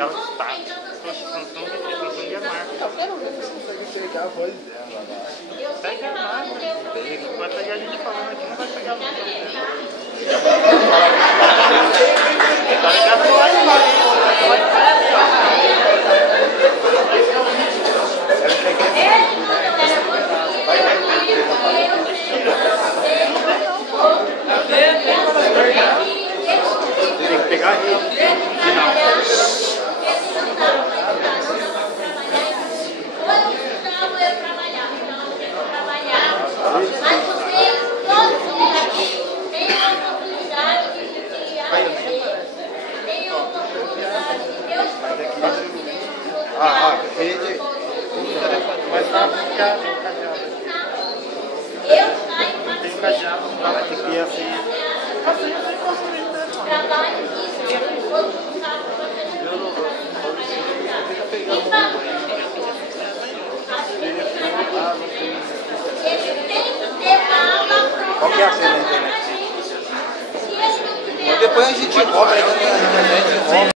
ela está. Samsung é marca. Eu quero ver se você consegue pegar a voz dela lá. Pega nada. Vai pegar a gente falando aqui, não vai pegar a voz dela. Vai ligar pro Wi-Fi. Tem que pegar aí. Mas vocês, todos aqui, têm a oportunidade de aprender, têm a oportunidade de Deus Rede. Mas tá ficado. Eu saio Tem um cajado, vai ter que ir assim. Assim, assim, construindo, né? trabalho nisso, quando não sabe ele tem que ter uma aula Qual que é a pronta cena da pra internet? gente. Se ele não tiver Depois a gente rouba aí na internet.